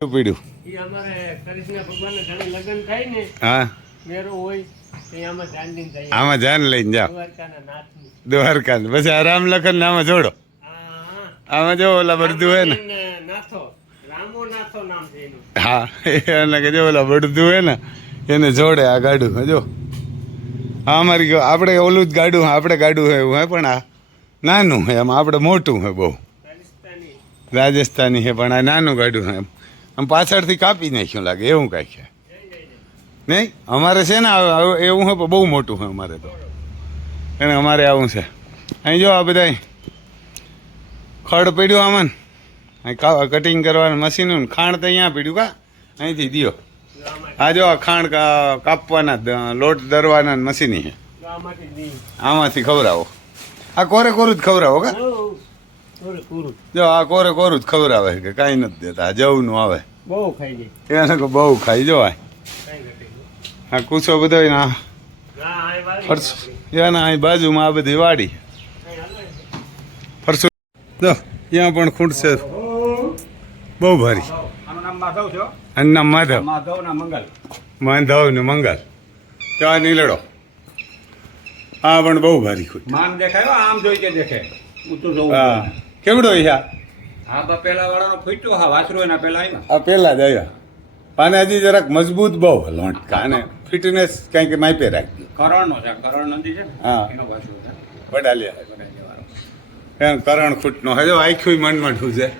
પીડ્યું હા આમાં જાન લઈને જાઓ દ્વારકા પછી આ રામ લખન આમાં જોડો આમાં જો ઓલા બળદું હે ને હા એને કે જો ઓલા બળદું હે ને એને જોડે આ ગાડું જો હા અમારી આપણે ઓલું જ ગાડું આપણે ગાડું હે એવું હે પણ આ નાનું હે એમ આપણે મોટું હે બહુ રાજસ્થાની હે પણ આ નાનું ગાડું હે એમ આમ પાછળથી કાપી નાખ્યું લાગે એવું કાંઈક છે નહીં અમારે છે ને એવું હે બહુ મોટું હે અમારે તો એને અમારે આવું છે અહીં જો આ બધા ખડ પડ્યું આમાં અહીં કટિંગ કરવાનું મશીન ખાણ તો અહીંયા પડ્યું કા અહીંથી દિયો આ જો આ ખાણ કાપવાના લોટ દરવાના મશીન છે આમાંથી ખવડાવો આ કોરે કોરું જ ખવડાવો કા જો આ કોરે કોરું જ ખવડાવે કે કાંઈ નથી દેતા જવનું આવે બહુ ખાઈ જાય એને બહુ ખાઈ જો આ કૂચો બધો ફરસો એના અહીં બાજુમાં આ બધી વાડી ફરસો જો ત્યાં પણ ખૂંટ છે બહુ ભારી આનું નામ માધવ માધવ ને મંગલ ત્યાં નીલડો આ પણ બહુ ભારી ખૂટ આમ જોઈ કે દેખે હા કેવડો યા હા પેલા વાળાનો ફૂટ્યો હા વાસરો એના પેલા આવ્યા આ પેલા જ આવ્યા અને હજી જરાક મજબૂત બહુ લોટકા અને ફિટનેસ કંઈક માપે રાખજો કરણનો છે કરણ નંદી છે ને હા એનો વાસરો છે વડાલિયા એમ કરણ ખૂટનો હજુ આખ્યું મનમઠું છે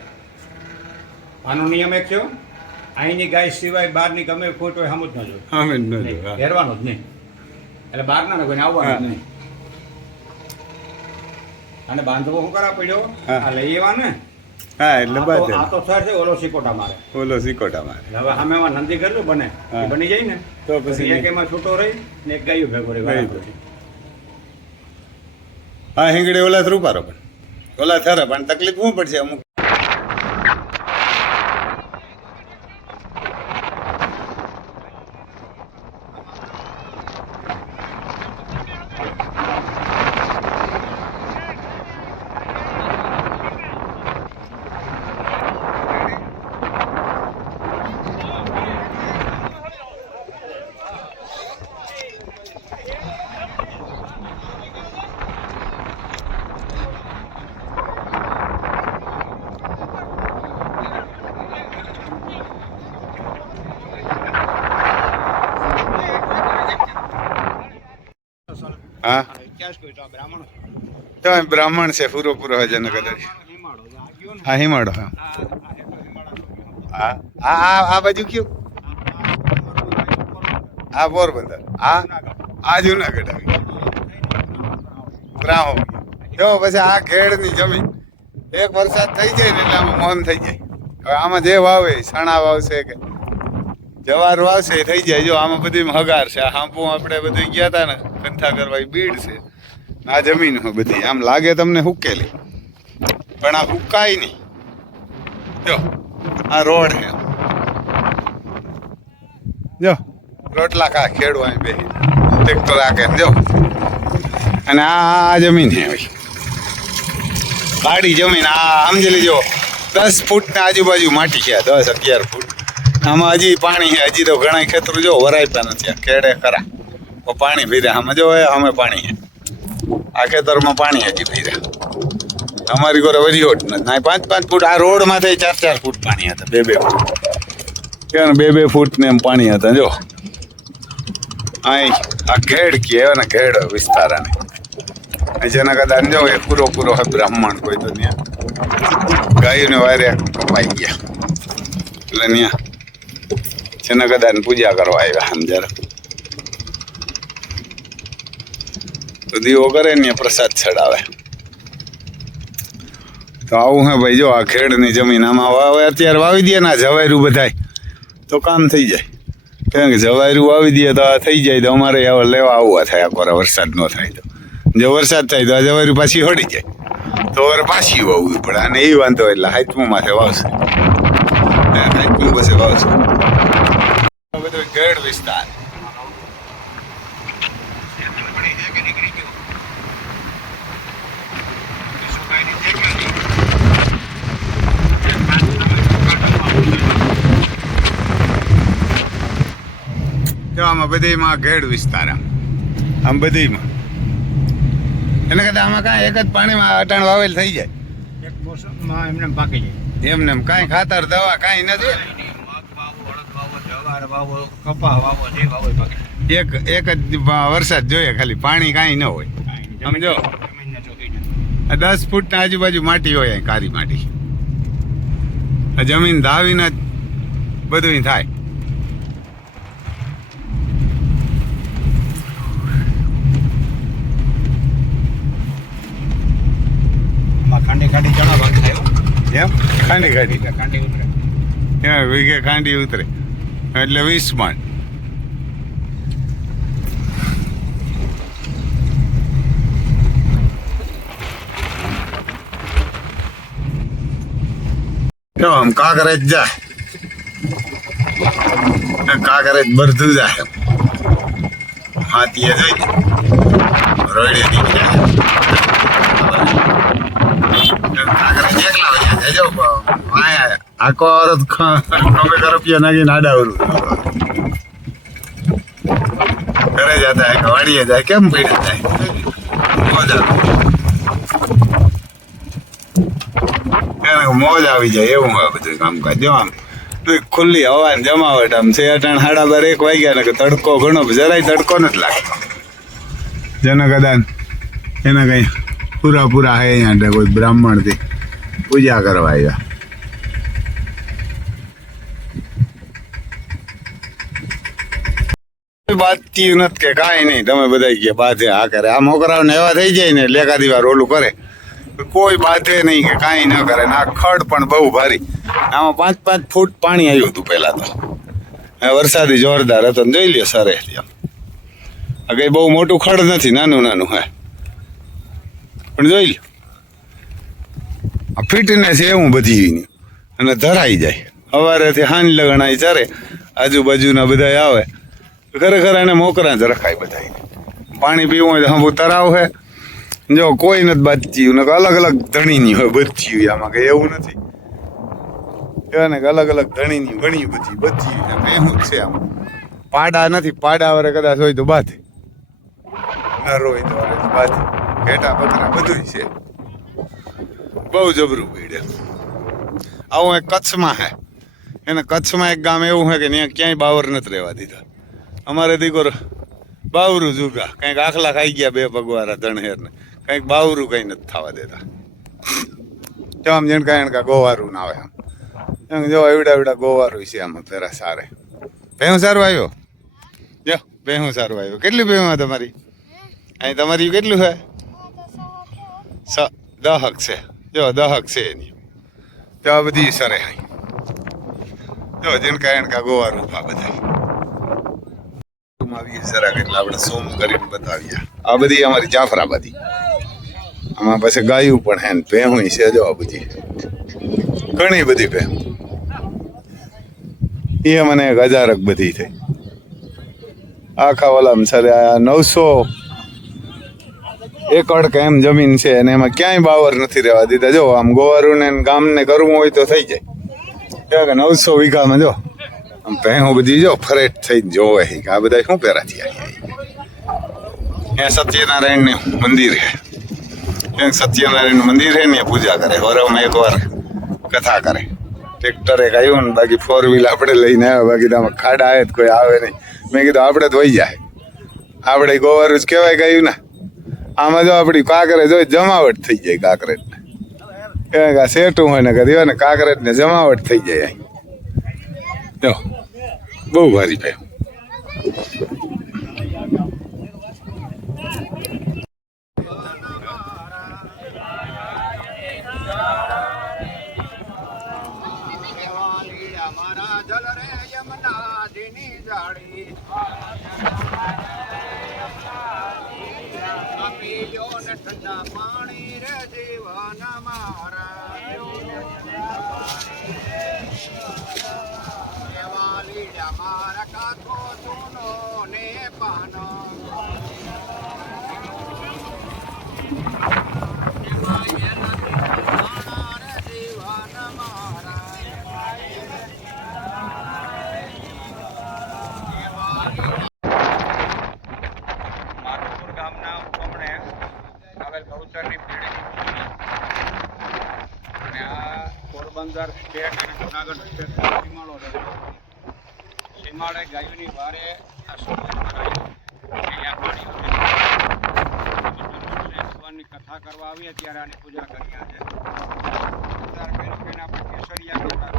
આનો નિયમ એક છે અહીંની ગાય સિવાય બહારની ગમે ફૂટ હોય હમ જ ન જોઈએ હા મેં ન જોયું પહેરવાનો જ નહીં એટલે બહારના કોઈને આવવાનું જ નહીં અને બાંધવો શું કરા પડ્યો આ લઈ આવવાનું ને હા એટલે બસ આ તો સર છે ઓલો સિકોટા મારે ઓલો સિકોટા મારે હવે અમે એમાં નંદી કરેલું બને બની જાય ને તો પછી એક એમાં છૂટો રહી ને એક ગાયું ભેગો રહી હા હિંગડે ઓલા રૂપારો પણ ઓલા થરે પણ તકલીફ શું પડશે અમુક હા તો બ્રાહ્મણ છે પૂરો હજન કદાચ હા હિમાડો હા હા આ બાજુ કયું આ પોરબંદર આ જુનાગઢ આવી બ્રાહ્મણ જો પછી આ ખેડની જમીન એક વરસાદ થઈ જાય ને એટલે આમાં મોહન થઈ જાય હવે આમાં જે વાવે સણા વાવશે કે જવાર વાવશે થઈ જાય જો આમાં બધી હગાર છે હાંપું આપણે બધું ગયા હતા ને કંઠા કરવા એ બીડ છે આ જમીન હોય બધી આમ લાગે તમને હુકેલી પણ આ હુકાય નહીં જો આ રોડ છે જો રોટલા ખા ખેડવા બે ટ્રેક્ટર રાખે જો અને આ જમીન છે ભાઈ કાળી જમીન આ સમજી લેજો 10 ફૂટના આજુબાજુ માટી છે 10-11 ફૂટ આમાં હજી પાણી છે હજી તો ઘણા ખેતરો જો વરાયતા નથી ખેડે ખરા પાણી ભીર્યા આમાં જો અમે પાણી છે આ ખેતરમાં પાણી હજી ભીર્યા અમારી ઘરે વરિયોટ નથી 5-5 ફૂટ આ રોડમાં થઈ 4-4 ફૂટ પાણી હતા 2-2 ફૂટ કેમ 2-2 ફૂટ ને એમ પાણી હતા જો અહીં આ ઘેડ કે ને ઘેડ વિસ્તાર અને જેના કદાચ જો એ પૂરો હે બ્રાહ્મણ કોઈ તો ત્યાં ગાયોને વારે કપાઈ ગયા એટલે ત્યાં જેના કદાચ પૂજા કરવા આવ્યા આમ જરા તો દીવો કરે ને પ્રસાદ ચડાવે તો આવું હે ભાઈ જો આ ખેડની જમીન આમાં વાવે અત્યારે વાવી દે ને જવાયરું બધાય તો કામ થઈ જાય કેમ કે જવાયરું વાવી દે તો આ થઈ જાય તો અમારે હવે લેવા આવવા થાય કોરા વરસાદ ન થાય તો જો વરસાદ થાય તો આ જવાયરું પાછી હળી જાય તો હવે પાછી વાવવી પડે અને એ વાંધો એટલે હાથમું માથે વાવશે હાથમું પછી વાવશે બધો ખેડ વિસ્તાર આમાં બધીમાં ઘેડ વિસ્તાર આમ બધીમાં એને કદાચ આમાં કાંઈ એક જ પાણીમાં અટાણ વાવેલ થઈ જાય એક મોસમમાં એમને પાકી જાય. એમને એમ કાંઈ ખાતર દવા કાંઈ નથી મગ વાવો, અડદ વાવો, જવાર વાવો, કપા વાવો, જે વાવો એ પાકી જાય. એક જ વરસાદ જોઈએ ખાલી પાણી કાંઈ ન હોય કાંઈ નહીં. સમજો. જમીનને ચોખ્ખી નથી. આ 10 ફૂટના આજુબાજુ માટી હોય અહીં કારી માટી આ જમીન ધાવીને જ બધું થાય આમાં ખાંડી ખાંડી ચણા ભાગ થાય હો. એમ ખાંડી ખાંડી ખાંડી ઉતરે. વીઘે ખાંડી ઉતરે એટલે 20 મણ જો આમ કાંકરેજ જાય કાંકરેજ ભરતું જાય હાથીએ જોઈ રોડે દીધી જાય કાંકરેજ એકલા હોય જાય જો આખો અરદ રૂપિયા નાખીને આડાવરું ઘરે જતા હોય કે વાડીએ જાય કેમ પીડે જાય મોજ આવી જાય એવું હોય બધું કામકાજ જો આમ ખુલ્લી હવા ને જમાવટ આમ છે અટાણ 12:30 વાગ્યા ને કે તડકો ઘણો જરાય તડકો નથી લાગતો જેના કદાચ એના કઈ પૂરા હે અહીંયા કોઈ બ્રાહ્મણ થી પૂજા કરવા આવ્યા બાતથી નથી કે કાંઈ નહીં તમે બધા કે બાધે આ કરે આ મોકરાઓને એવા થઈ જાય ને એટલે એકાદી વાર ઓલું કરે કોઈ બાધે નહીં કે કાંઈ ન કરે ને આ ખડ પણ બહુ ભારી આમાં 5-5 ફૂટ પાણી આવ્યું હતું પહેલા તો વરસાદી જોરદાર હતો ને જોઈ લ્યો સરે આ કઈ બહુ મોટું ખડ નથી નાનું હે પણ જોઈ લ્યો આ ફિટનેસ એવું બધી અને ધરાઈ જાય સવારેથી હાંજ લગણાઈ ચરે આજુબાજુના બધા આવે ખરેખર એને મોકરા જ રખાય બધા પાણી પીવું હોય તો હમ તરાવ હે જો કોઈ નથી બાજ્યું ને અલગ અલગ ધણીની હોય બચ્યું આમાં કઈ એવું નથી ને અલગ અલગ ધણીની ઘણી બધી બચ્યું એવું જ છે આમ પાડા નથી પાડા વાળે કદાચ હોય તો બાથે નર હોય તો બાથે ઘેટા બકરા બધું છે બહુ જબરું પીડે આવું એક કચ્છમાં હે એને કચ્છમાં એક ગામ એવું છે કે ત્યાં ક્યાંય બાવર નથી રહેવા દીધા અમારે દીકરો બાવરું જુગા કંઈક આખલા ખાઈ ગયા 2 પગવાળા ધણહેર ને કંઈક બાવરું કંઈ નથી થવા દેતા જો આમ જણકા ગોવારું ના આવે આમ જો એવડા ગોવારું છે આમાં પેરા સારે ભેહું સારું આવ્યો જો ભેહું સારું આવ્યો કેટલી ભેહું તમારી અહીં તમારી કેટલું છે 10 છે જો 10 છે એની તો આ બધી સરે અહીં જો જણકા ગોવારું આ બધા આપણે સોમ કરીને બતાવીએ આ બધી અમારી જાફરાબાદી આમાં પછી ગાયું પણ હે ને ભેહું છે જો આ બધી ઘણી બધી ભેહું એ મને 1000 બધી થઈ આખા ઓલામાં સરે 900 એકડ કે એમ જમીન છે અને એમાં ક્યાંય બાવર નથી રહેવા દીધા જો આમ ગોવારું ને ગામને કરવું હોય તો થઈ જાય કે 900 વીઘામાં જો ભેહું બધી જો ફરેટ થઈને જોવે કે આ બધા શું પહેરાથી આવી ત્યાં સત્યનારાયણનું મંદિર છે ત્યાં સત્યનારાયણનું મંદિર છે ને પૂજા કરે વરમાં એકવાર કથા કરે ટ્રેક્ટર એક આવ્યું ને બાકી 4 વ્હીલ આપણે લઈને આવ્યા બાકી આમાં ખાડા આવે કોઈ આવે નહીં મેં કીધું આપણે તો વહી જાય આપણે ગોવારું જ કહેવાય ગયું ને આમાં જો આપણી કાંકરે જો જમાવટ થઈ જાય કાંકરેજ ને સેટું હોય ને કદી હોય ને કાંકરેજ ને જમાવટ થઈ જાય અહીં જો બહુ ભારી ભેહું ઠંડા પાણી રે જીવન મારા મારા કાકો સુનો ને પાનો જુનાગઢ સીમાડો સીમાડે ગાયોની વારે આ સૂર્ય અહીંયા પાણી ભગવાનની કથા કરવા આવીએ ત્યારે આની પૂજા કરી આજે અત્યારે પહેલું કહીને આપણે કેસરિયા કહેતા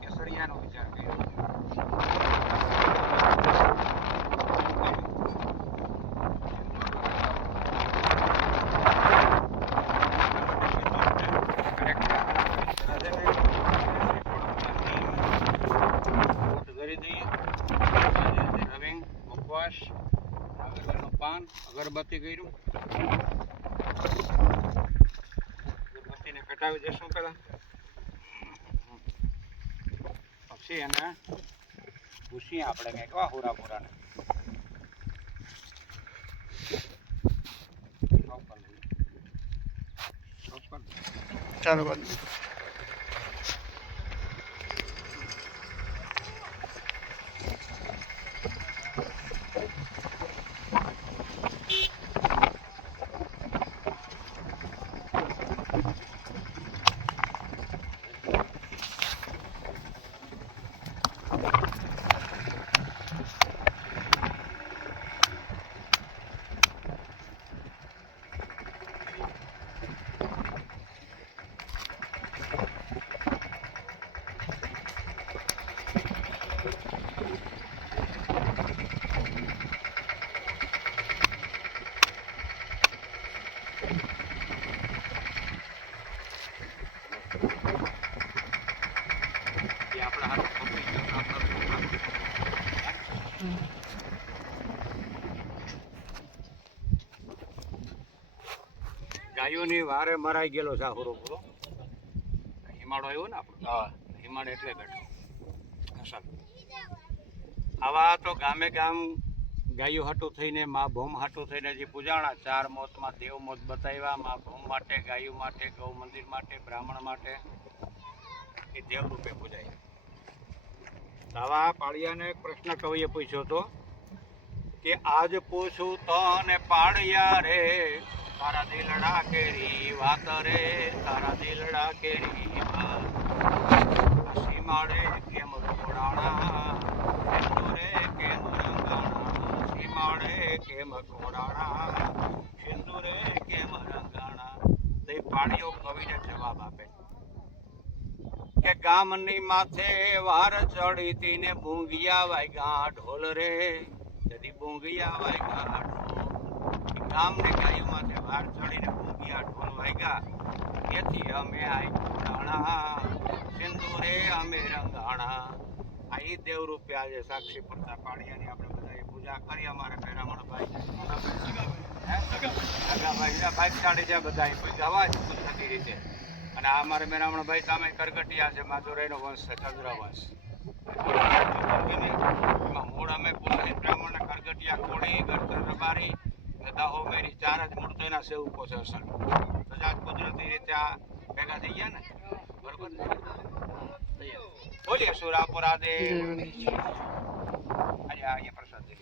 કેસરિયાનો વિચાર કર્યો પાન અગરબત્તી કર્યું અગરબત્તીને કટાવી દેશું પેલા પછી એને પૂછીએ આપણે કંઈક વાહુરા પૂરાને ચાલો બંધ ગાયોની વારે મરાઈ ગયેલો છે પૂરો પૂરો હિમાળો આવ્યો ને આપણો હા હિમાળો એટલે બેઠો અસલ આવા તો ગામે ગામ ગાયો હાટું થઈને મા ભૌમ હાટું થઈને જે પૂજાણા 4 મોતમાં દેવ મોત બતાવ્યા મા ભૌમ માટે ગાયો માટે ગૌ મંદિર માટે બ્રાહ્મણ માટે એ દેવ રૂપે પૂજાય આવા પાળિયાને એક પ્રશ્ન કવિએ પૂછ્યો હતો કે આજ પૂછું તને પાળિયા રે તારા દિલડા કેરી વાત રે તારા દિલડા કેરી વાત સીમાડે કેમ ઘોડાણા સિંદુરે કેમ રંગાણા સીમાડે કેમ ઘોડાણા સિંદુરે કેમ રંગાણા તે પાળીઓ કવિને જવાબ આપે કે ગામની માથે વાર ચડીતી ને બુંગિયા વાગ્યા ઢોલ રે જદી બુંગિયા વાગ્યા ગામને ગાયો માથે વાર ચડીને બુંગિયા ઢોલ વાગ્યા તેથી અમે આઈ ઘોડાણા સિંદુરે અમે રંગાણા આ ઈ દેવ રૂપે આજે સાક્ષી પડતા પાળિયાની આપણે બધાએ પૂજા કરી અમારે મેરામણ ભાઈ ભાઈ છે બધા ગવા જ થતી રીતે અને આ અમારે મેરામણ ભાઈ સામે કરગટિયા છે માધુરાઈનો વંશ છે ચંદ્રવંશ એમાં મૂળ અમે પુરોહિત બ્રાહ્મણ કરગટિયા કોળી ગરતર રબારી દાહો મેરી 4 જ મૂળ તો એના સેવકો છે અસલ સજા કુદરતી રીતે આ ભેગા થઈ ગયા ને બરોબર બોલીએ સુરાપુરા દે આજે અહીંયા પ્રસાદ દે